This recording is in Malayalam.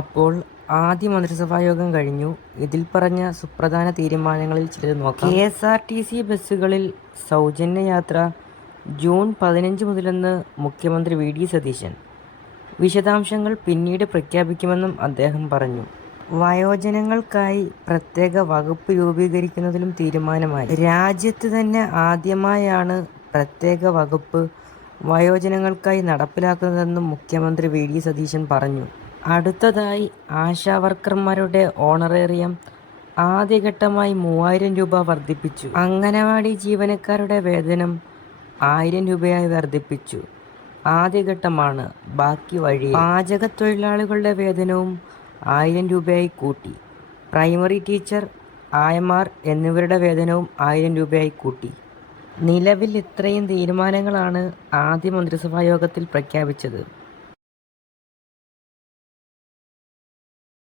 അപ്പോൾ ആദ്യ മന്ത്രിസഭാ യോഗം കഴിഞ്ഞു. ഇതിൽ പറഞ്ഞ സുപ്രധാന തീരുമാനങ്ങളിൽ ചിലത് നോക്കാം. KSRTC ബസ്സുകളിൽ സൗജന്യ യാത്ര ജൂൺ 15 മുതലെന്ന് മുഖ്യമന്ത്രി VD സതീശൻ. വിശദാംശങ്ങൾ പിന്നീട് പ്രഖ്യാപിക്കുമെന്നും അദ്ദേഹം പറഞ്ഞു. വയോജനങ്ങൾക്കായി പ്രത്യേക വകുപ്പ് രൂപീകരിക്കുന്നതിലും തീരുമാനമായി. രാജ്യത്ത് തന്നെ ആദ്യമായാണ് പ്രത്യേക വകുപ്പ് വയോജനങ്ങൾക്കായി നടപ്പിലാക്കുന്നതെന്നും മുഖ്യമന്ത്രി VD സതീശൻ പറഞ്ഞു. അടുത്തതായി ആശാവർക്കർമാരുടെ ഓണറേറിയം ആദ്യഘട്ടമായി 3000 രൂപ വർദ്ധിപ്പിച്ചു. അംഗനവാടി ജീവനക്കാരുടെ വേതനം 1000 രൂപയായി വർദ്ധിപ്പിച്ചു. ആദ്യഘട്ടമാണ്, ബാക്കി വഴി. പാചകത്തൊഴിലാളികളുടെ വേതനവും 1000 രൂപയായി കൂട്ടി. പ്രൈമറി ടീച്ചർ, ആയമാർ എന്നിവരുടെ വേതനവും 1000 രൂപയായി കൂട്ടി. നിലവിൽ ഇത്രയും തീരുമാനങ്ങളാണ് ആദ്യ മന്ത്രിസഭാ യോഗത്തിൽ പ്രഖ്യാപിച്ചത്.